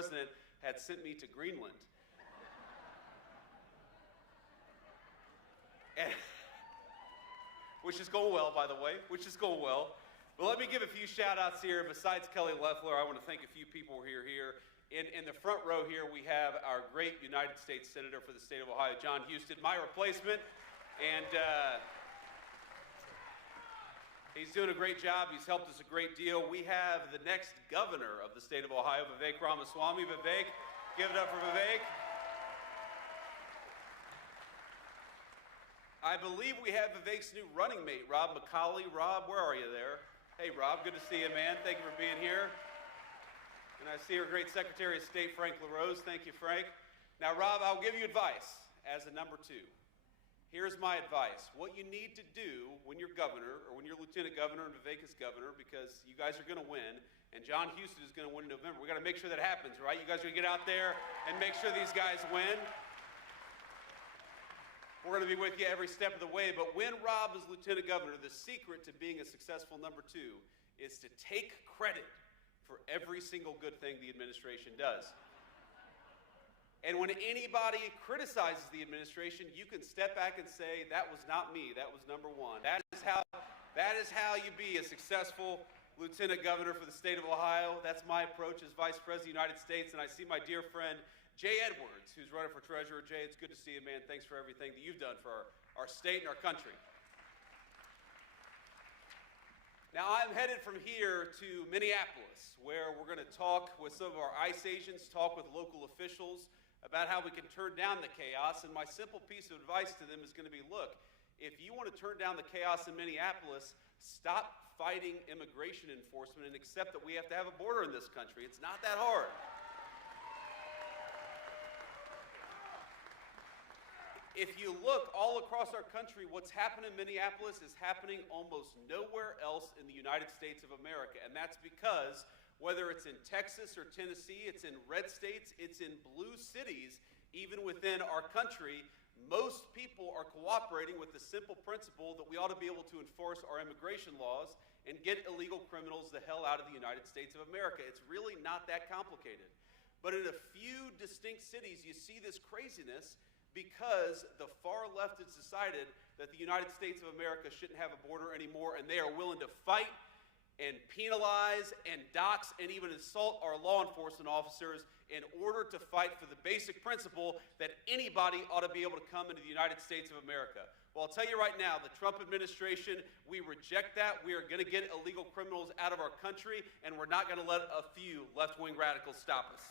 president had sent me to Greenland. And, which is going well, by the way, which is going well. But let me give a few shout-outs here. Besides Kelly Loeffler, I want to thank a few people who are here. In the front row here, we have our great United States Senator for the state of Ohio, John Husted, my replacement. And he's doing a great job. He's helped us a great deal. We have the next governor of the state of Ohio, Vivek Ramaswamy. Vivek, give it up for Vivek. I believe we have Vivek's new running mate, Rob McCauley. Rob, where are you there? Hey, Rob, good to see you, man. Thank you for being here. And I see our great Secretary of State, Frank LaRose. Thank you, Frank. Now, Rob, I'll give you advice as a number 2. Here's my advice. What you need to do when you're governor, or when you're lieutenant governor and Vivek is governor, because you guys are going to win, and John Husted is going to win in November. We got to make sure that happens, right? You guys are going to get out there and make sure these guys win. We're going to be with you every step of the way, but when Rob is lieutenant governor, the secret to being a successful number 2 is to take credit for every single good thing the administration does. And when anybody criticizes the administration, you can step back and say, that was not me, that was number 1. That is how you be a successful lieutenant governor for the state of Ohio. That's my approach as Vice President of the United States, and I see my dear friend, Jay Edwards, who's running for treasurer. Jay, it's good to see you, man. Thanks for everything that you've done for our state and our country. Now, I'm headed from here to Minneapolis, where we're going to talk with some of our ICE agents, talk with local officials about how we can turn down the chaos. And my simple piece of advice to them is going to be, look, if you want to turn down the chaos in Minneapolis, stop fighting immigration enforcement and accept that we have to have a border in this country. It's not that hard. If you look all across our country, what's happened in Minneapolis is happening almost nowhere else in the United States of America. And that's because whether it's in Texas or Tennessee, it's in red states, it's in blue cities, even within our country, most people are cooperating with the simple principle that we ought to be able to enforce our immigration laws and get illegal criminals the hell out of the United States of America. It's really not that complicated. But in a few distinct cities, you see this craziness because the far left has decided that the United States of America shouldn't have a border anymore, and they are willing to fight and penalize and dox and even assault our law enforcement officers in order to fight for the basic principle that anybody ought to be able to come into the United States of America. Well, I'll tell you right now, the Trump administration, we reject that. We are going to get illegal criminals out of our country, and we're not going to let a few left-wing radicals stop us.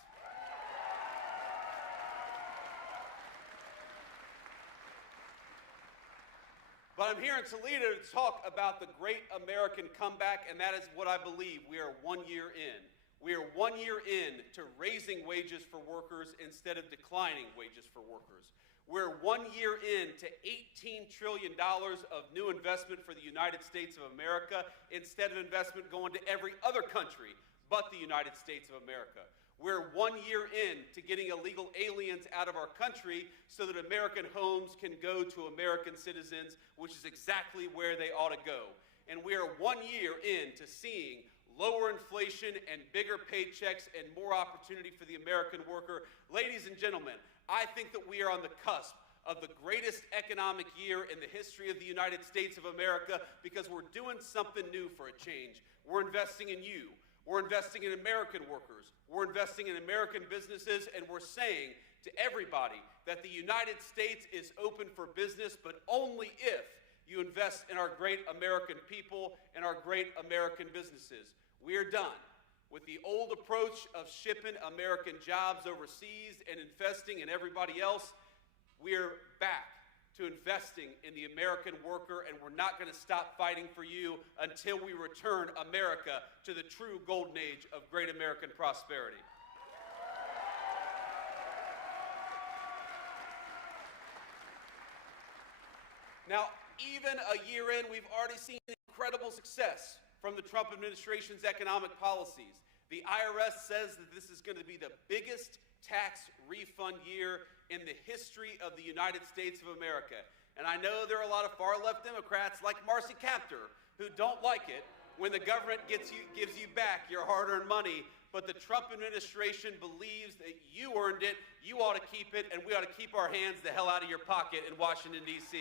But I'm here in Toledo to talk about the great American comeback, and that is what I believe. We are 1 year in. We are 1 year in to raising wages for workers instead of declining wages for workers. We're 1 year in to $18 trillion of new investment for the United States of America instead of investment going to every other country but the United States of America. We're 1 year in to getting illegal aliens out of our country so that American homes can go to American citizens, which is exactly where they ought to go. And we are 1 year in to seeing lower inflation and bigger paychecks and more opportunity for the American worker. Ladies and gentlemen, I think that we are on the cusp of the greatest economic year in the history of the United States of America because we're doing something new for a change. We're investing in you. We're investing in American workers. We're investing in American businesses, and we're saying to everybody that the United States is open for business, but only if you invest in our great American people and our great American businesses. We are done with the old approach of shipping American jobs overseas and investing in everybody else. We're back to investing in the American worker, and we're not going to stop fighting for you until we return America to the true golden age of great American prosperity. Now, even a year in, we've already seen incredible success from the Trump administration's economic policies. The IRS says that this is going to be the biggest tax refund year in the history of the United States of America. And I know there are a lot of far-left Democrats like Marcy Kaptur who don't like it when the government gives you back your hard-earned money, but the Trump administration believes that you earned it, you ought to keep it, and we ought to keep our hands the hell out of your pocket in Washington, D.C.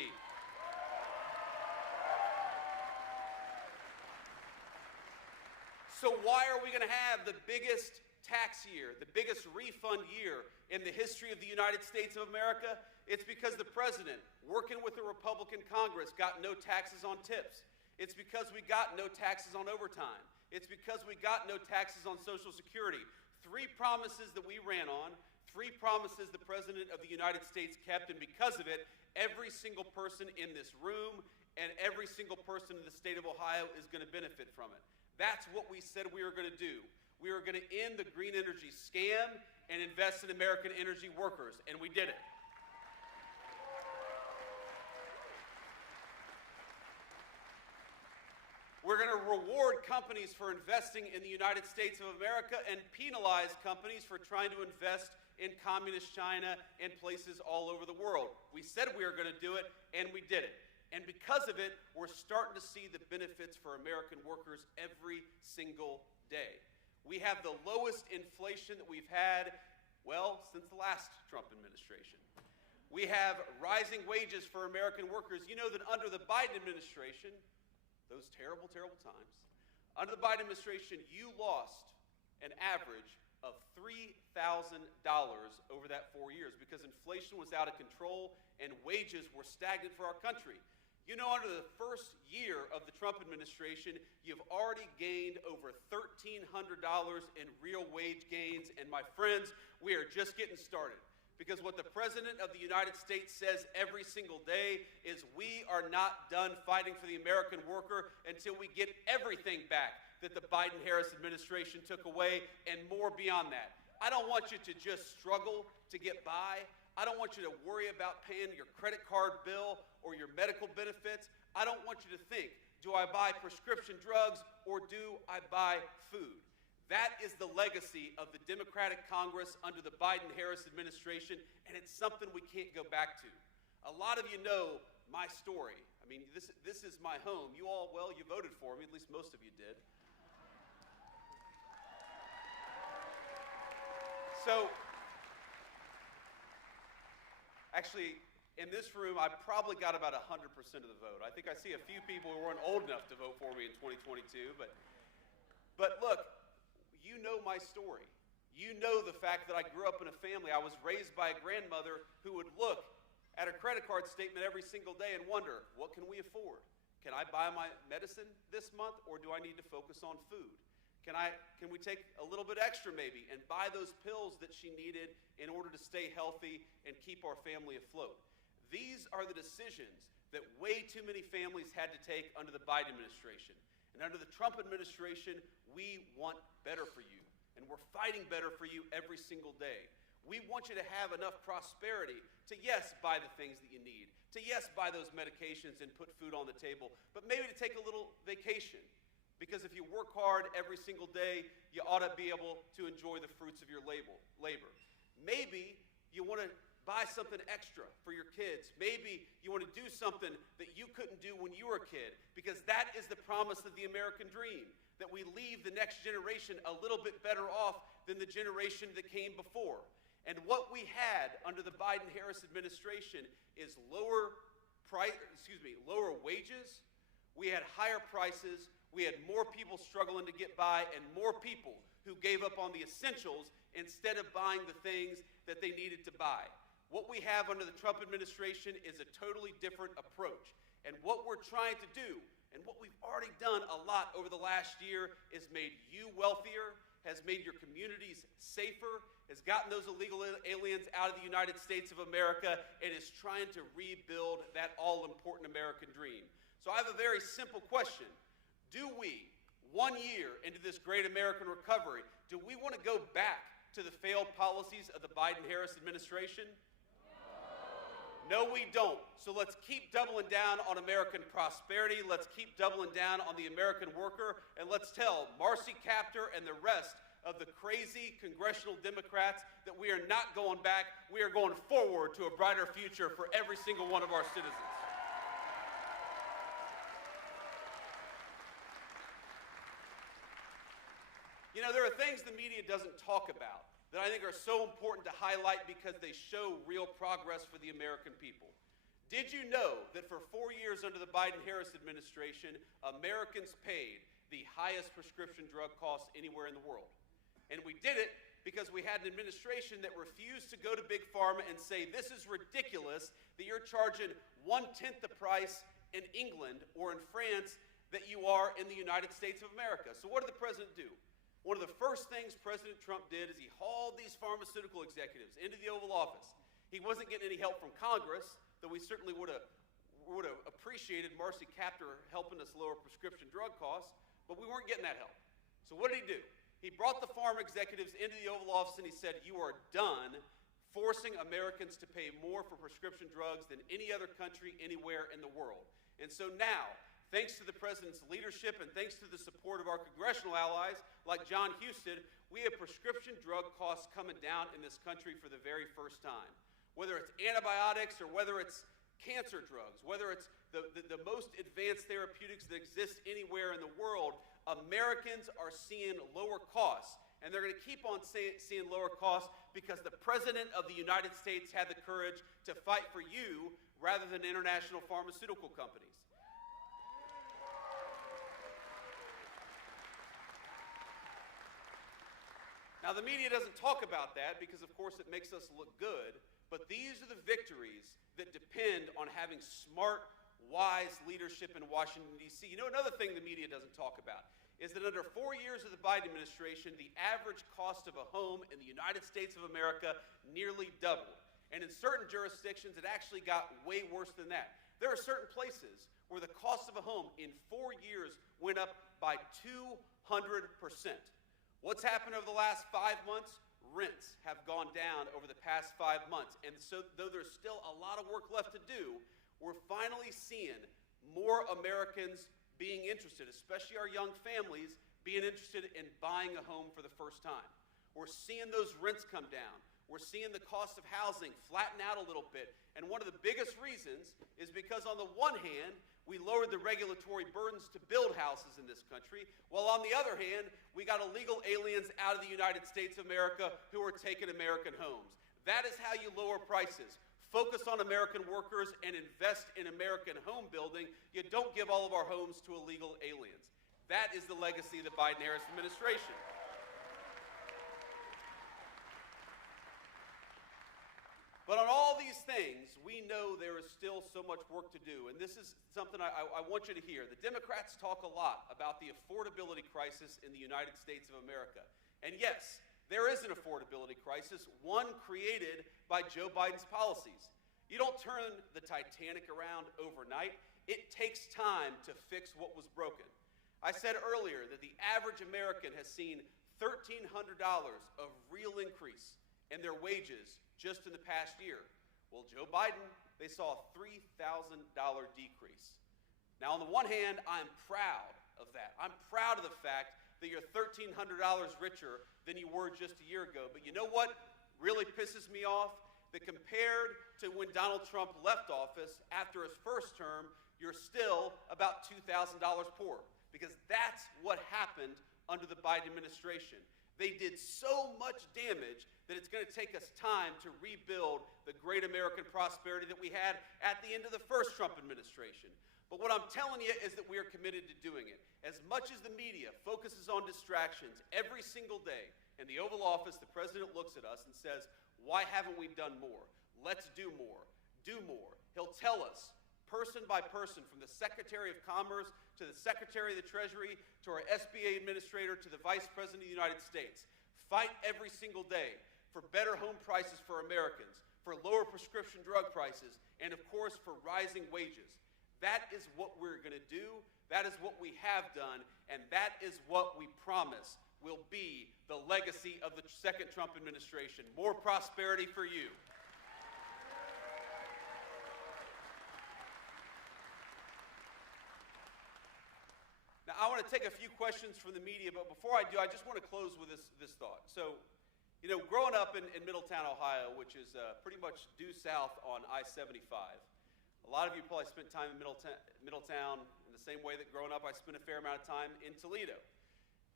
So why are we going to have the biggest tax year, the biggest refund year in the history of the United States of America? It's because the president, working with the Republican Congress, got no taxes on tips. It's because we got no taxes on overtime. It's because we got no taxes on Social Security. 3 promises that we ran on, 3 promises the President of the United States kept, and because of it, every single person in this room and every single person in the state of Ohio is going to benefit from it. That's what we said we were going to do. We were going to end the green energy scam and invest in American energy workers, and we did it. We're going to reward companies for investing in the United States of America and penalize companies for trying to invest in communist China and places all over the world. We said we were going to do it, and we did it. And because of it, we're starting to see the benefits for American workers every single day. We have the lowest inflation that we've had, well, since the last Trump administration. We have rising wages for American workers. You know that under the Biden administration, those terrible, terrible times, under the Biden administration, you lost an average of $3,000 over that 4 years because inflation was out of control and wages were stagnant for our country. You know, under the first year of the Trump administration, you've already gained over $1,300 in real wage gains. And my friends, we are just getting started. Because what the President of the United States says every single day is we are not done fighting for the American worker until we get everything back that the Biden-Harris administration took away and more beyond that. I don't want you to just struggle to get by. I don't want you to worry about paying your credit card bill or your medical benefits. I don't want you to think, do I buy prescription drugs or do I buy food? That is the legacy of the Democratic Congress under the Biden-Harris administration, and it's something we can't go back to. A lot of you know my story. I mean, this is my home. You all, well, you voted for me, at least most of you did. So, actually, in this room, I probably got about 100% of the vote. I think I see a few people who weren't old enough to vote for me in 2022, but look, you know my story. You know the fact that I grew up in a family. I was raised by a grandmother who would look at her credit card statement every single day and wonder, what can we afford? Can I buy my medicine this month, or do I need to focus on food? Can we take a little bit extra maybe and buy those pills that she needed in order to stay healthy and keep our family afloat? These are the decisions that way too many families had to take under the Biden administration. And under the Trump administration, we want better for you. And we're fighting better for you every single day. We want you to have enough prosperity to, yes, buy the things that you need, to, yes, buy those medications and put food on the table, but maybe to take a little vacation. Because if you work hard every single day, you ought to be able to enjoy the fruits of your labor. Maybe you want to buy something extra for your kids. Maybe you want to do something that you couldn't do when you were a kid, because that is the promise of the American dream, that we leave the next generation a little bit better off than the generation that came before. And what we had under the Biden-Harris administration is lower wages, we had higher prices, we had more people struggling to get by, and more people who gave up on the essentials instead of buying the things that they needed to buy. What we have under the Trump administration is a totally different approach. And what we're trying to do, and what we've already done a lot over the last year, is made you wealthier, has made your communities safer, has gotten those illegal aliens out of the United States of America, and is trying to rebuild that all-important American dream. So I have a very simple question. Do we, 1 year into this great American recovery, do we want to go back to the failed policies of the Biden-Harris administration? No, we don't. So let's keep doubling down on American prosperity. Let's keep doubling down on the American worker. And let's tell Marcy Kaptur and the rest of the crazy congressional Democrats that we are not going back. We are going forward to a brighter future for every single one of our citizens. You know, there are things the media doesn't talk about that I think are so important to highlight because they show real progress for the American people. Did you know that for 4 years under the Biden-Harris administration, Americans paid the highest prescription drug costs anywhere in the world? And we did it because we had an administration that refused to go to Big Pharma and say, this is ridiculous that you're charging 1/10 the price in England or in France that you are in the United States of America. So what did the president do? One of the first things President Trump did is he hauled these pharmaceutical executives into the Oval Office. He wasn't getting any help from Congress, though we certainly would have appreciated Marcy Kaptur helping us lower prescription drug costs, but we weren't getting that help. So what did he do? He brought the pharma executives into the Oval Office and he said, you are done forcing Americans to pay more for prescription drugs than any other country anywhere in the world. And so now, thanks to the president's leadership and thanks to the support of our congressional allies like John Huston, we have prescription drug costs coming down in this country for the very first time. Whether it's antibiotics or whether it's cancer drugs, whether it's the most advanced therapeutics that exist anywhere in the world, Americans are seeing lower costs. And they're going to keep on seeing lower costs because the President of the United States had the courage to fight for you rather than international pharmaceutical companies. Now, the media doesn't talk about that because, of course, it makes us look good, but these are the victories that depend on having smart, wise leadership in Washington, D.C. You know, another thing the media doesn't talk about is that under 4 years of the Biden administration, the average cost of a home in the United States of America nearly doubled. And in certain jurisdictions, it actually got way worse than that. There are certain places where the cost of a home in 4 years went up by 200%. What's happened over the last 5 months? Rents have gone down over the past 5 months. And so though there's still a lot of work left to do, we're finally seeing more Americans being interested, especially our young families, being interested in buying a home for the first time. We're seeing those rents come down. We're seeing the cost of housing flatten out a little bit. And one of the biggest reasons is because on the one hand, we lowered the regulatory burdens to build houses in this country, while on the other hand, we got illegal aliens out of the United States of America who are taking American homes. That is how you lower prices. Focus on American workers and invest in American home building. You don't give all of our homes to illegal aliens. That is the legacy of the Biden-Harris administration. But on all these things, we know there is still so much work to do. And this is something I want you to hear. The Democrats talk a lot about the affordability crisis in the United States of America. And yes, there is an affordability crisis, one created by Joe Biden's policies. You don't turn the Titanic around overnight. It takes time to fix what was broken. I said earlier that the average American has seen $1,300 of real increase in their wages just in the past year. Well, Joe Biden, they saw a $3,000 decrease. Now, on the one hand, I'm proud of that. I'm proud of the fact that you're $1,300 richer than you were just a year ago. But you know what really pisses me off? That compared to when Donald Trump left office after his first term, you're still about $2,000 poorer. Because that's what happened under the Biden administration. They did so much damage that it's going to take us time to rebuild the great American prosperity that we had at the end of the first Trump administration. But what I'm telling you is that we are committed to doing it. As much as the media focuses on distractions every single day, in the Oval Office, the president looks at us and says, why haven't we done more? Let's do more. Do more. He'll tell us, person by person, from the Secretary of Commerce to the Secretary of the Treasury to our SBA administrator to the Vice President of the United States, fight every single day for better home prices for Americans, for lower prescription drug prices, and of course for rising wages. That is what we're going to do. That is what we have done, and that is what we promise will be the legacy of the second Trump administration. More prosperity for you. Now, I want to take a few questions from the media, but before I do, I just want to close with this thought. So, you know, growing up in Middletown, Ohio, which is pretty much due south on I-75, a lot of you probably spent time in Middletown in the same way that growing up I spent a fair amount of time in Toledo.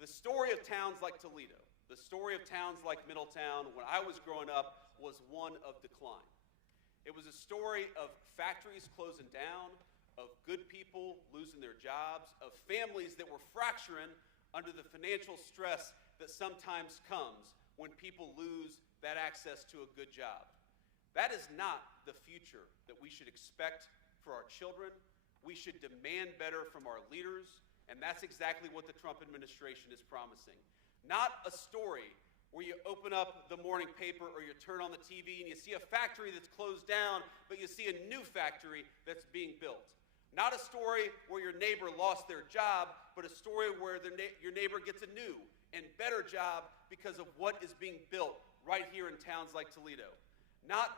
The story of towns like Toledo, the story of towns like Middletown when I was growing up was one of decline. It was a story of factories closing down, of good people losing their jobs, of families that were fracturing under the financial stress that sometimes comes when people lose that access to a good job. That is not the future that we should expect for our children. We should demand better from our leaders, and that's exactly what the Trump administration is promising. Not a story where you open up the morning paper or you turn on the TV and you see a factory that's closed down, but you see a new factory that's being built. Not a story where your neighbor lost their job, but a story where your neighbor gets a new and better job because of what is being built right here in towns like Toledo. Not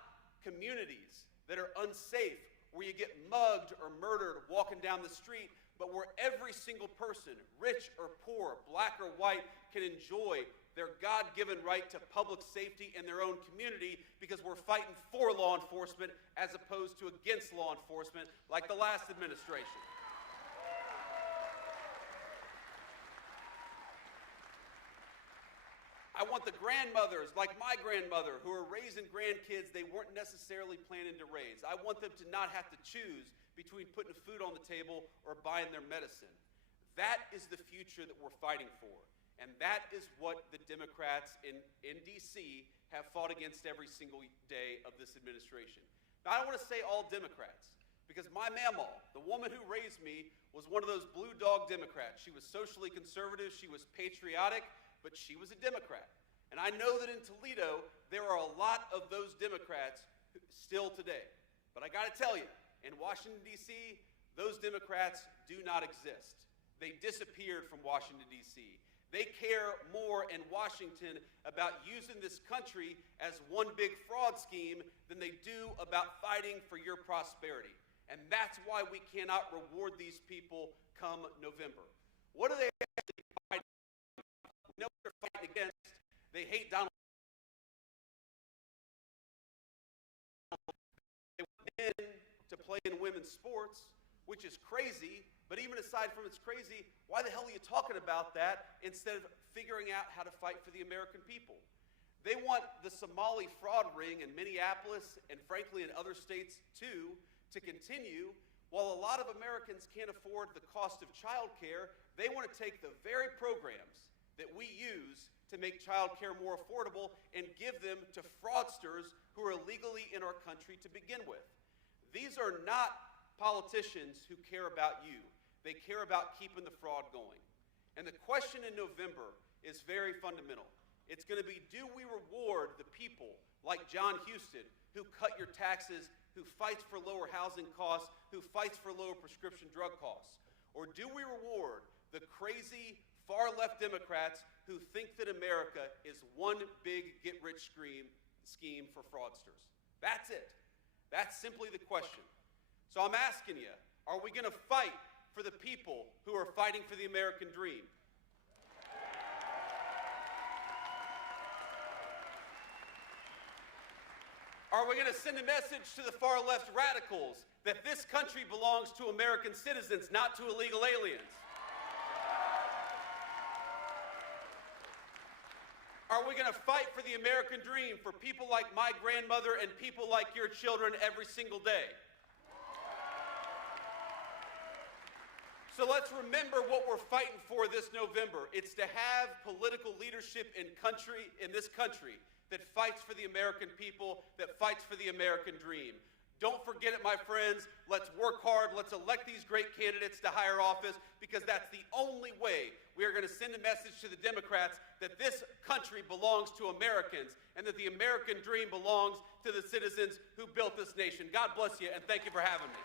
communities that are unsafe, where you get mugged or murdered walking down the street, but where every single person, rich or poor, black or white, can enjoy their God-given right to public safety in their own community because we're fighting for law enforcement as opposed to against law enforcement like the last administration. I want the grandmothers, like my grandmother, who are raising grandkids they weren't necessarily planning to raise. I want them to not have to choose between putting food on the table or buying their medicine. That is the future that we're fighting for. And that is what the Democrats in D.C. have fought against every single day of this administration. Now, I don't want to say all Democrats, because my mamaw, the woman who raised me, was one of those blue dog Democrats. She was socially conservative, she was patriotic, but she was a Democrat. And I know that in Toledo, there are a lot of those Democrats still today. But I got to tell you, in Washington, D.C., those Democrats do not exist. They disappeared from Washington, D.C. They care more in Washington about using this country as one big fraud scheme than they do about fighting for your prosperity. And that's why we cannot reward these people come November. What are they actually fighting? We know what they're fighting against. They hate Donald Trump. They went in to play in women's sports, which is crazy. But even aside from it's crazy, why the hell are you talking about that instead of figuring out how to fight for the American people? They want the Somali fraud ring in Minneapolis and frankly in other states too to continue. While a lot of Americans can't afford the cost of child care, they want to take the very programs that we use to make child care more affordable and give them to fraudsters who are illegally in our country to begin with. These are not politicians who care about you. They care about keeping the fraud going. And the question in November is very fundamental. It's going to be, do we reward the people like John Houston, who cut your taxes, who fights for lower housing costs, who fights for lower prescription drug costs? Or do we reward the crazy far-left Democrats who think that America is one big get-rich-scheme for fraudsters? That's it. That's simply the question. So I'm asking you, are we going to fight for the people who are fighting for the American dream? Are we going to send a message to the far-left radicals that this country belongs to American citizens, not to illegal aliens? Are we going to fight for the American dream for people like my grandmother and people like your children every single day? So let's remember what we're fighting for this November. It's to have political leadership in this country that fights for the American people, that fights for the American dream. Don't forget it, my friends. Let's work hard. Let's elect these great candidates to higher office, because that's the only way we are going to send a message to the Democrats that this country belongs to Americans and that the American dream belongs to the citizens who built this nation. God bless you, and thank you for having me.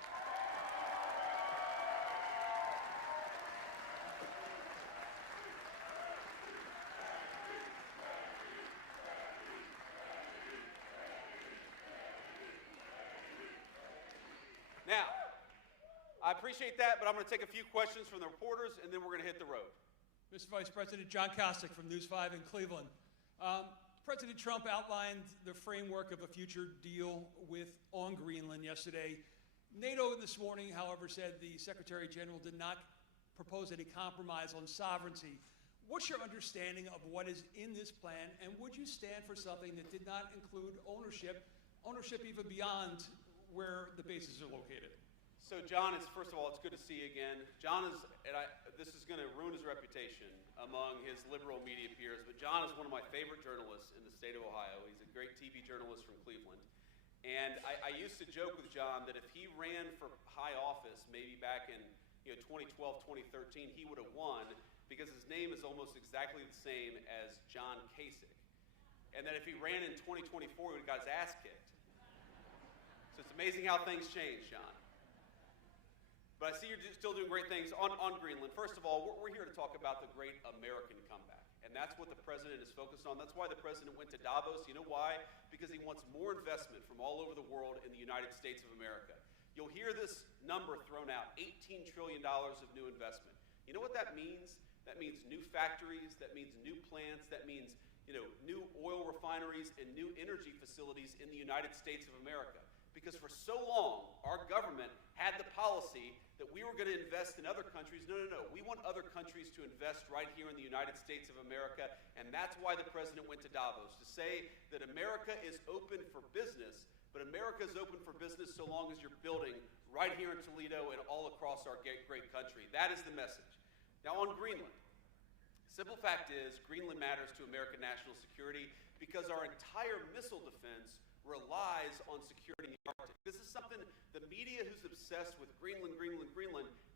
Now, I appreciate that, but I'm going to take a few questions from the reporters, and then we're going to hit the road. Mr. Vice President, John Kostick from News 5 in Cleveland. President Trump outlined the framework of a future deal on Greenland yesterday. NATO this morning, however, said the Secretary General did not propose any compromise on sovereignty. What's your understanding of what is in this plan, and would you stand for something that did not include ownership even beyond where the bases are located? So John, first of all, it's good to see you again. John is, this is going to ruin his reputation among his liberal media peers, but John is one of my favorite journalists in the state of Ohio. He's a great TV journalist from Cleveland. And I used to joke with John that if he ran for high office, maybe back in 2012, 2013, he would have won, because his name is almost exactly the same as John Kasich. And that if he ran in 2024, he would have got his ass kicked. So it's amazing how things change, John. But I see you're still doing great things on Greenland. First of all, we're here to talk about the great American comeback. And that's what the president is focused on. That's why the president went to Davos. You know why? Because he wants more investment from all over the world in the United States of America. You'll hear this number thrown out, $18 trillion of new investment. You know what that means? That means new factories, that means new plants, that means new oil refineries and new energy facilities in the United States of America. Because for so long, our government had the policy that we were going to invest in other countries. No. We want other countries to invest right here in the United States of America, and that's why the president went to Davos, to say that America is open for business, but America is open for business so long as you're building right here in Toledo and all across our great country. That is the message. Now on Greenland, simple fact is Greenland matters to American national security because our entire missile defense relies on securing the Arctic. This is something the media who's obsessed with Greenland,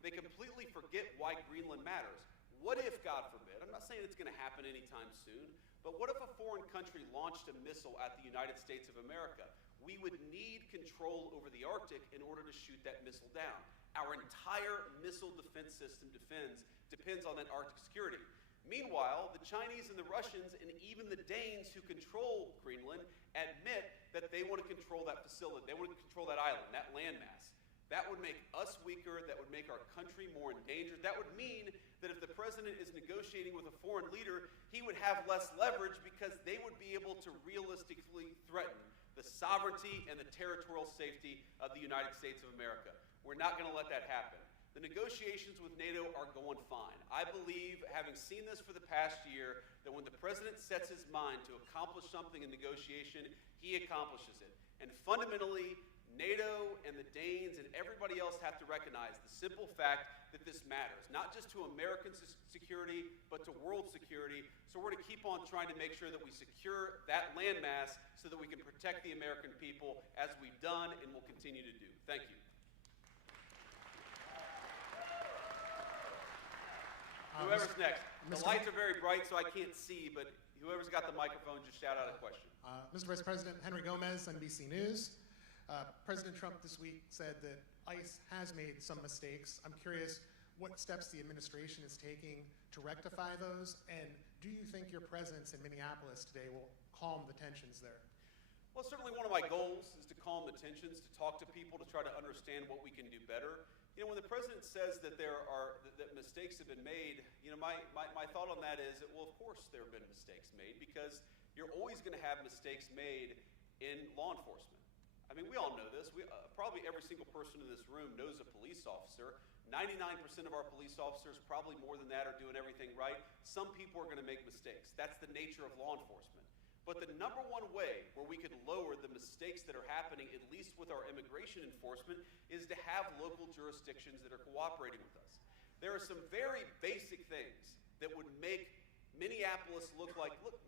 they completely forget why Greenland matters. What if, God forbid, I'm not saying it's going to happen anytime soon, but what if a foreign country launched a missile at the United States of America? We would need control over the Arctic in order to shoot that missile down. Our entire missile defense system depends on that Arctic security. Meanwhile, the Chinese and the Russians and even the Danes who control Greenland admit that they want to control that facility. They want to control that island, that landmass. That would make us weaker. That would make our country more endangered. That would mean that if the president is negotiating with a foreign leader, he would have less leverage because they would be able to realistically threaten the sovereignty and the territorial safety of the United States of America. We're not going to let that happen. The negotiations with NATO are going fine. I believe, having seen this for the past year, that when the president sets his mind to accomplish something in negotiation, he accomplishes it. And fundamentally, NATO and the Danes and everybody else have to recognize the simple fact that this matters, not just to American security, but to world security. So we're going to keep on trying to make sure that we secure that landmass so that we can protect the American people, as we've done and will continue to do. Thank you. Whoever's next. The lights are very bright, so I can't see, but whoever's got the microphone, just shout out a question. Mr. Vice President, Henry Gomez, NBC News. President Trump this week said that ICE has made some mistakes. I'm curious what steps the administration is taking to rectify those, and do you think your presence in Minneapolis today will calm the tensions there? Well, certainly one of my goals is to calm the tensions, to talk to people, to try to understand what we can do better. When the president says that that mistakes have been made, my thought on that is that, well, of course there have been mistakes made, because you're always going to have mistakes made in law enforcement. I mean, we all know this. Probably every single person in this room knows a police officer. 99% of our police officers, probably more than that, are doing everything right. Some people are going to make mistakes. That's the nature of law enforcement. But the number one way where we could lower the mistakes that are happening, at least with our immigration enforcement, is to have local jurisdictions that are cooperating with us. There are some very basic things that would make Minneapolis look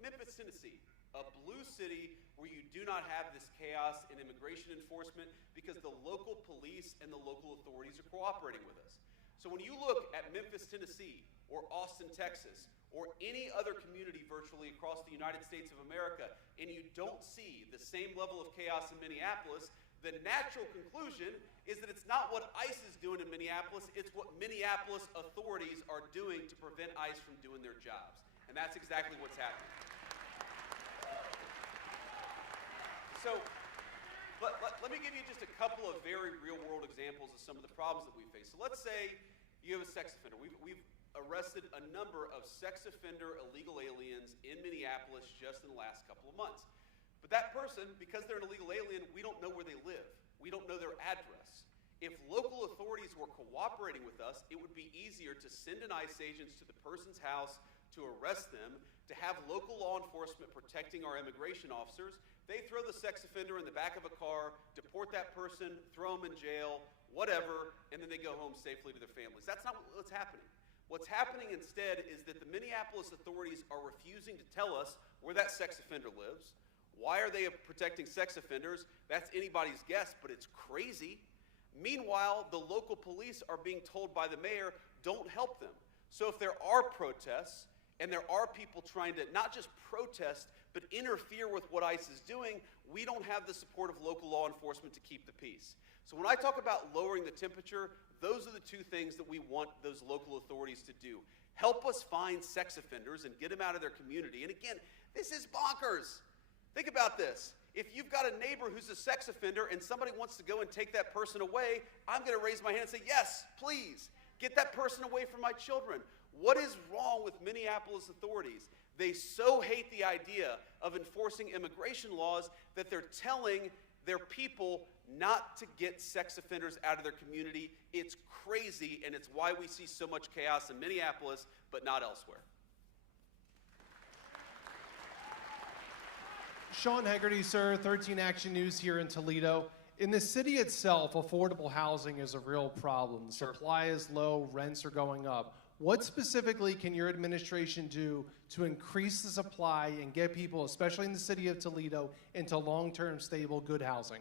Memphis, Tennessee, a blue city where you do not have this chaos in immigration enforcement because the local police and the local authorities are cooperating with us. So when you look at Memphis, Tennessee, or Austin, Texas, or any other community virtually across the United States of America, and you don't see the same level of chaos in Minneapolis, the natural conclusion is that it's not what ICE is doing in Minneapolis, it's what Minneapolis authorities are doing to prevent ICE from doing their jobs. And that's exactly what's happening. So let me give you just a couple of very real-world examples of some of the problems that we face. So let's say you have a sex offender. We've arrested a number of sex offender illegal aliens in Minneapolis just in the last couple of months. But that person, because they're an illegal alien, we don't know where they live. We don't know their address. If local authorities were cooperating with us, it would be easier to send an ICE agent to the person's house to arrest them, to have local law enforcement protecting our immigration officers. They throw the sex offender in the back of a car, deport that person, throw them in jail, whatever, and then they go home safely to their families. That's not what's happening. What's happening instead is that the Minneapolis authorities are refusing to tell us where that sex offender lives. Why are they protecting sex offenders? That's anybody's guess, but it's crazy. Meanwhile, the local police are being told by the mayor, don't help them. So if there are protests, and there are people trying to not just protest, but interfere with what ICE is doing, we don't have the support of local law enforcement to keep the peace. So when I talk about lowering the temperature, those are the two things that we want those local authorities to do. Help us find sex offenders and get them out of their community. And again, this is bonkers. Think about this. If you've got a neighbor who's a sex offender and somebody wants to go and take that person away, I'm going to raise my hand and say, yes, please, get that person away from my children. What is wrong with Minneapolis authorities? They so hate the idea of enforcing immigration laws that they're telling their people not to get sex offenders out of their community. It's crazy, and it's why we see so much chaos in Minneapolis, but not elsewhere. Sean Hegarty, sir, 13 Action News here in Toledo. In the city itself, affordable housing is a real problem. The supply is low, rents are going up. What specifically can your administration do to increase the supply and get people, especially in the city of Toledo, into long-term, stable, good housing?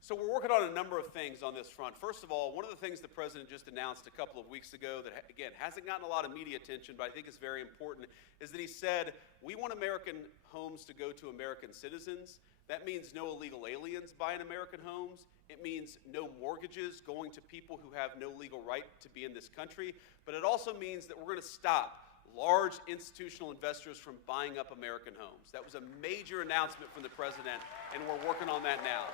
So we're working on a number of things on this front. First of all, one of the things the president just announced a couple of weeks ago that, again, hasn't gotten a lot of media attention, but I think is very important, is that he said, we want American homes to go to American citizens. That means no illegal aliens buying American homes. It means no mortgages going to people who have no legal right to be in this country. But it also means that we're going to stop large institutional investors from buying up American homes. That was a major announcement from the president, and we're working on that now.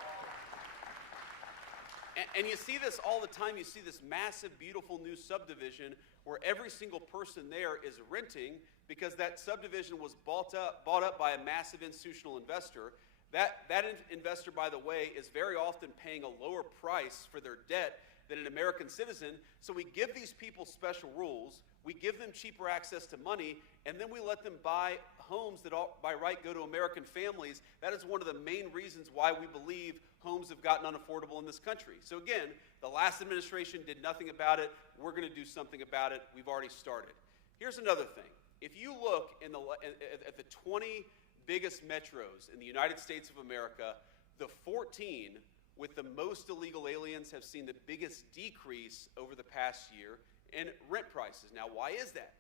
And you see this all the time. You see this massive, beautiful new subdivision where every single person there is renting because that subdivision was bought up by a massive institutional investor. That investor, by the way, is very often paying a lower price for their debt than an American citizen. So we give these people special rules, we give them cheaper access to money, and then we let them buy homes that by right go to American families. That is one of the main reasons why we believe homes have gotten unaffordable in this country. So again, the last administration did nothing about it. We're going to do something about it. We've already started. Here's another thing. If you look at the 20 biggest metros in the United States of America, the 14 with the most illegal aliens have seen the biggest decrease over the past year in rent prices. Now, why is that?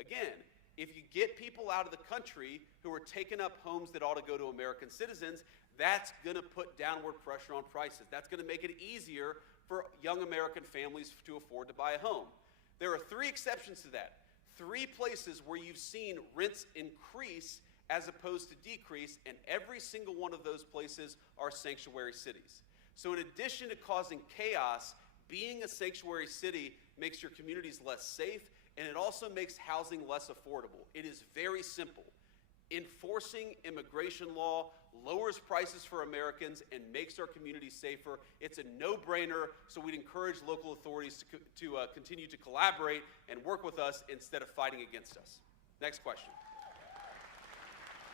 Again, if you get people out of the country who are taking up homes that ought to go to American citizens, that's going to put downward pressure on prices. That's going to make it easier for young American families to afford to buy a home. There are 3 exceptions to that. 3 places where you've seen rents increase as opposed to decrease, and every single one of those places are sanctuary cities. So in addition to causing chaos, being a sanctuary city makes your communities less safe, and it also makes housing less affordable. It is very simple. Enforcing immigration law lowers prices for Americans and makes our communities safer. It's a no-brainer, so we'd encourage local authorities to continue to collaborate and work with us instead of fighting against us. Next question.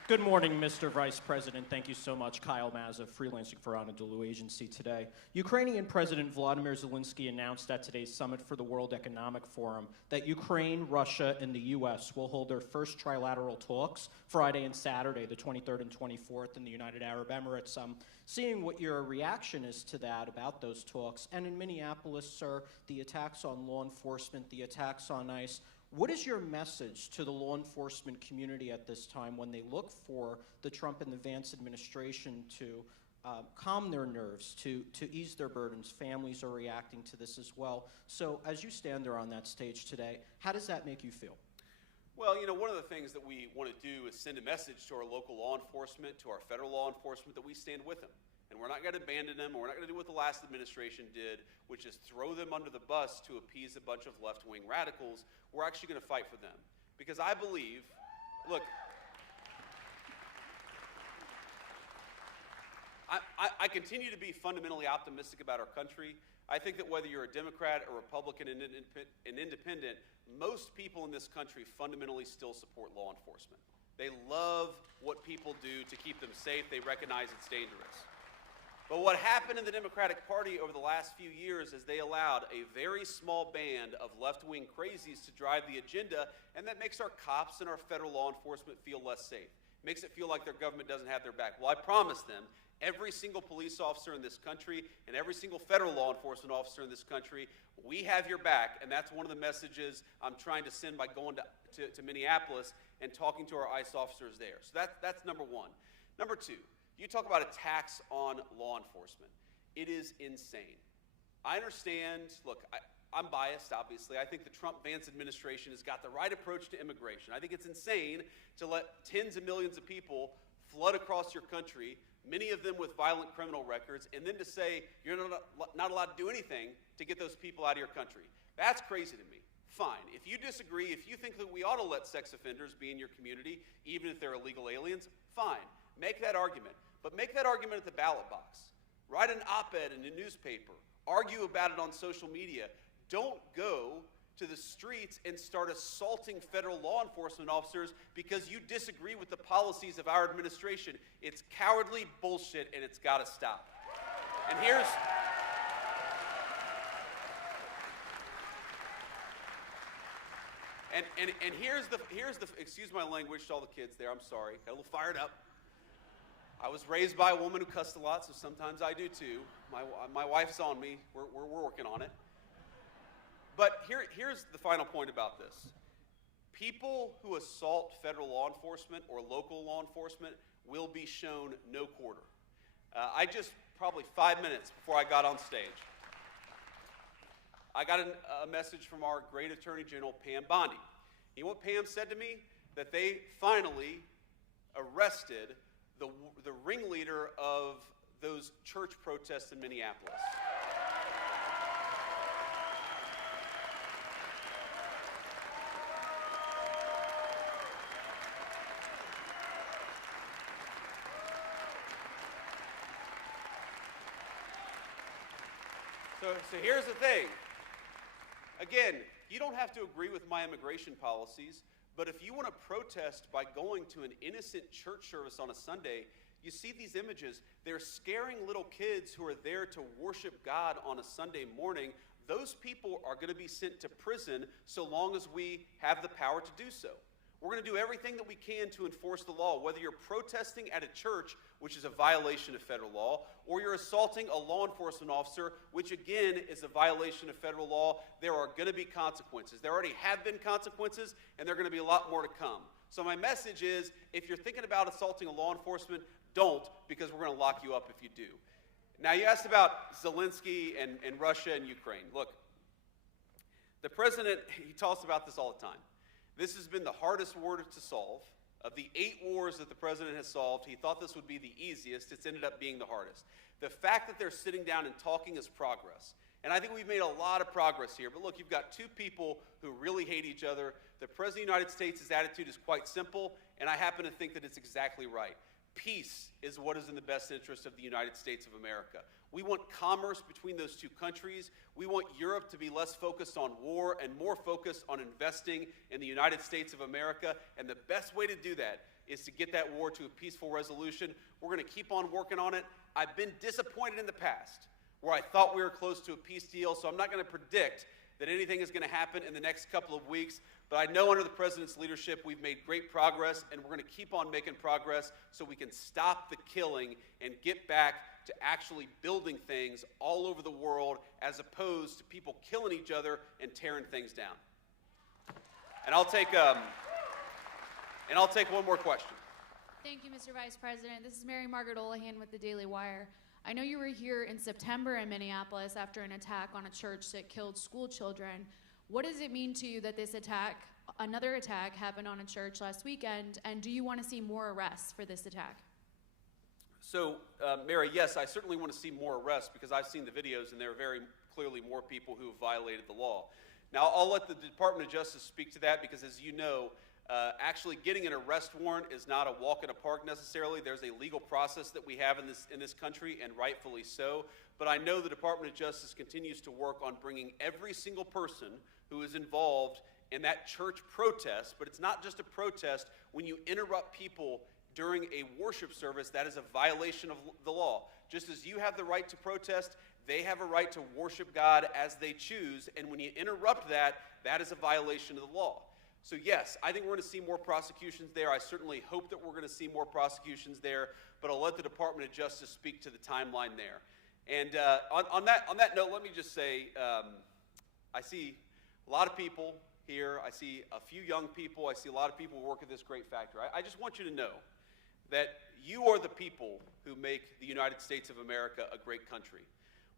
Good morning, Mr. Vice President. Thank you so much. Kyle Mazza, freelancing for Anadolu Agency today. Ukrainian President Vladimir Zelensky announced at today's summit for the World Economic Forum that Ukraine, Russia, and the U.S. will hold their first trilateral talks Friday and Saturday, the 23rd and 24th, in the United Arab Emirates. Seeing what your reaction is to that, about those talks, and in Minneapolis, sir, the attacks on law enforcement, the attacks on ICE, what is your message to the law enforcement community at this time when they look for the Trump and the Vance administration to calm their nerves, to ease their burdens? Families are reacting to this as well. So as you stand there on that stage today, how does that make you feel? Well, you know, one of the things that we want to do is send a message to our local law enforcement, to our federal law enforcement, that we stand with them. And we're not going to abandon them, and we're not going to do what the last administration did, which is throw them under the bus to appease a bunch of left-wing radicals. We're actually going to fight for them. Because I believe, look, I continue to be fundamentally optimistic about our country. I think that whether you're a Democrat, a Republican, an independent, most people in this country fundamentally still support law enforcement. They love what people do to keep them safe. They recognize it's dangerous. But what happened in the Democratic Party over the last few years is they allowed a very small band of left-wing crazies to drive the agenda, and that makes our cops and our federal law enforcement feel less safe. Makes it feel like their government doesn't have their back. Well, I promise them, every single police officer in this country and every single federal law enforcement officer in this country, we have your back, and that's one of the messages I'm trying to send by going to Minneapolis and talking to our ICE officers there. So that's number one. Number two, you talk about attacks on law enforcement. It is insane. I understand, look, I'm biased, obviously. I think the Trump-Vance administration has got the right approach to immigration. I think it's insane to let tens of millions of people flood across your country, many of them with violent criminal records, and then to say you're not allowed to do anything to get those people out of your country. That's crazy to me. Fine. If you disagree, if you think that we ought to let sex offenders be in your community, even if they're illegal aliens, fine. Make that argument. But make that argument at the ballot box. Write an op-ed in a newspaper. Argue about it on social media. Don't go to the streets and start assaulting federal law enforcement officers because you disagree with the policies of our administration. It's cowardly bullshit, and it's got to stop. And here's the excuse my language to all the kids there. I'm sorry. Got a little fired up. I was raised by a woman who cussed a lot, so sometimes I do too. My wife's on me. We're working on it. But here's the final point about this. People who assault federal law enforcement or local law enforcement will be shown no quarter. I just, probably 5 minutes before I got on stage, I got a message from our great Attorney General, Pam Bondi. You know what Pam said to me? That they finally arrested the ringleader of those church protests in Minneapolis. So here's the thing. Again, you don't have to agree with my immigration policies, but if you want to protest by going to an innocent church service on a Sunday, you see these images. They're scaring little kids who are there to worship God on a Sunday morning. Those people are going to be sent to prison so long as we have the power to do so. We're going to do everything that we can to enforce the law, whether you're protesting at a church, which is a violation of federal law, or you're assaulting a law enforcement officer, which again is a violation of federal law. There are going to be consequences. There already have been consequences, and there are going to be a lot more to come. So my message is, if you're thinking about assaulting a law enforcement, don't, because we're going to lock you up if you do. Now, you asked about Zelensky and Russia and Ukraine. Look, the president, he talks about this all the time. This has been the hardest war to solve. Of the 8 wars that the president has solved, he thought this would be the easiest. It's ended up being the hardest. The fact that they're sitting down and talking is progress. And I think we've made a lot of progress here. But look, you've got 2 people who really hate each other. The President of the United States' attitude is quite simple, and I happen to think that it's exactly right. Peace is what is in the best interest of the United States of America. We want commerce between those 2 countries. We want Europe to be less focused on war and more focused on investing in the United States of America. And the best way to do that is to get that war to a peaceful resolution. We're going to keep on working on it. I've been disappointed in the past where I thought we were close to a peace deal, so I'm not going to predict that anything is going to happen in the next couple of weeks. But I know under the president's leadership, we've made great progress, and we're going to keep on making progress so we can stop the killing and get back to actually building things all over the world as opposed to people killing each other and tearing things down. And I'll take one more question. Thank you, Mr. Vice President. This is Mary Margaret Olahan with the Daily Wire. I know you were here in September in Minneapolis after an attack on a church that killed school children. What does it mean to you that this attack, another attack, happened on a church last weekend, and do you want to see more arrests for this attack? So, Mary, yes, I certainly want to see more arrests because I've seen the videos and there are very clearly more people who have violated the law. Now, I'll let the Department of Justice speak to that because, as you know, Actually getting an arrest warrant is not a walk in the park necessarily. There's a legal process that we have in this country, and rightfully so. But I know the Department of Justice continues to work on bringing every single person who is involved in that church protest. But it's not just a protest. When you interrupt people during a worship service, that is a violation of the law. Just as you have the right to protest, they have a right to worship God as they choose. And when you interrupt that, that is a violation of the law. So yes, I think we're going to see more prosecutions there. I certainly hope that we're going to see more prosecutions there, but I'll let the Department of Justice speak to the timeline there. And on that note, let me just say, I see a lot of people here. I see a few young people. I see a lot of people who work at this great factory. I just want you to know that you are the people who make the United States of America a great country.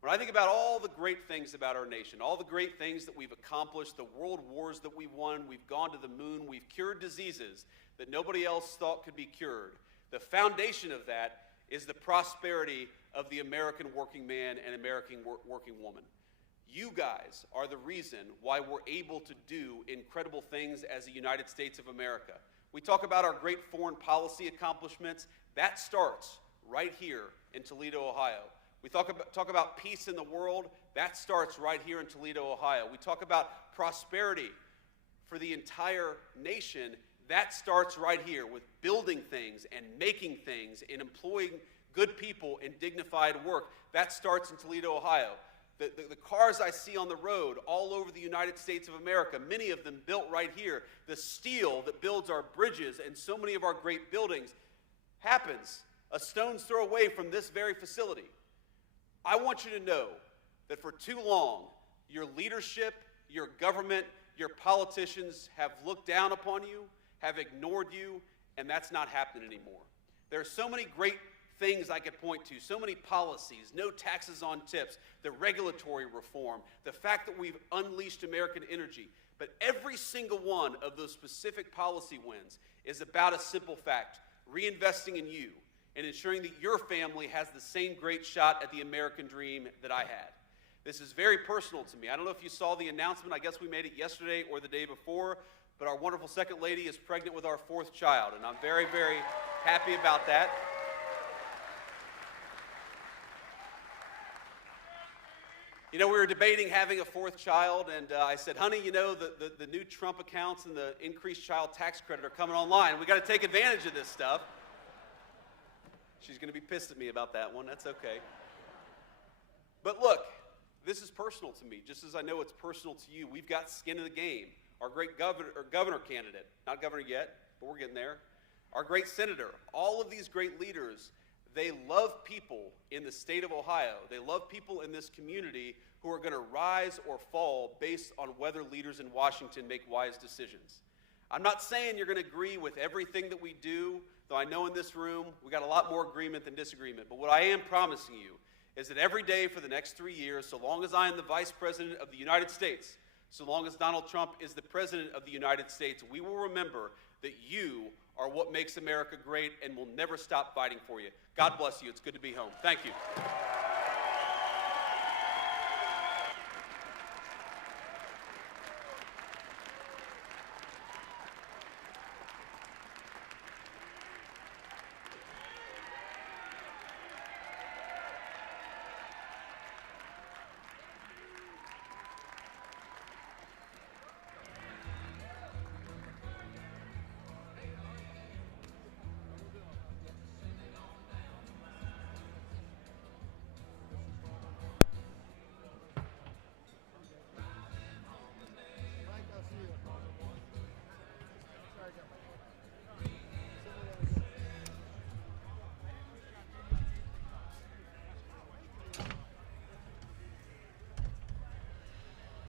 When I think about all the great things about our nation, all the great things that we've accomplished, the world wars that we've won, we've gone to the moon, we've cured diseases that nobody else thought could be cured. The foundation of that is the prosperity of the American working man and American working woman. You guys are the reason why we're able to do incredible things as the United States of America. We talk about our great foreign policy accomplishments. That starts right here in Toledo, Ohio. We talk about peace in the world. That starts right here in Toledo, Ohio. We talk about prosperity for the entire nation. That starts right here with building things and making things and employing good people in dignified work. That starts in Toledo, Ohio. The cars I see on the road all over the United States of America, many of them built right here. The steel that builds our bridges and so many of our great buildings happens a stone's throw away from this very facility. I want you to know that for too long, your leadership, your government, your politicians have looked down upon you, have ignored you, and that's not happening anymore. There are so many great things I could point to, so many policies, no taxes on tips, the regulatory reform, the fact that we've unleashed American energy. But every single one of those specific policy wins is about a simple fact: reinvesting in you and ensuring that your family has the same great shot at the American dream that I had. This is very personal to me. I don't know if you saw the announcement. I guess we made it yesterday or the day before, but our wonderful second lady is pregnant with our 4th child, and I'm very, very happy about that. You know, we were debating having a 4th child, and I said, honey, you know, the new Trump accounts and the increased child tax credit are coming online. We got to take advantage of this stuff. She's going to be pissed at me about that one. That's okay. But look, this is personal to me, just as I know it's personal to you. We've got skin in the game. Our great governor candidate, not governor yet, but we're getting there. Our great senator, all of these great leaders, they love people in the state of Ohio. They love people in this community who are going to rise or fall based on whether leaders in Washington make wise decisions. I'm not saying you're going to agree with everything that we do, though I know in this room we got a lot more agreement than disagreement. But what I am promising you is that every day for the next 3 years, so long as I am the Vice President of the United States, so long as Donald Trump is the President of the United States, we will remember that you are what makes America great, and we'll never stop fighting for you. God bless you. It's good to be home. Thank you.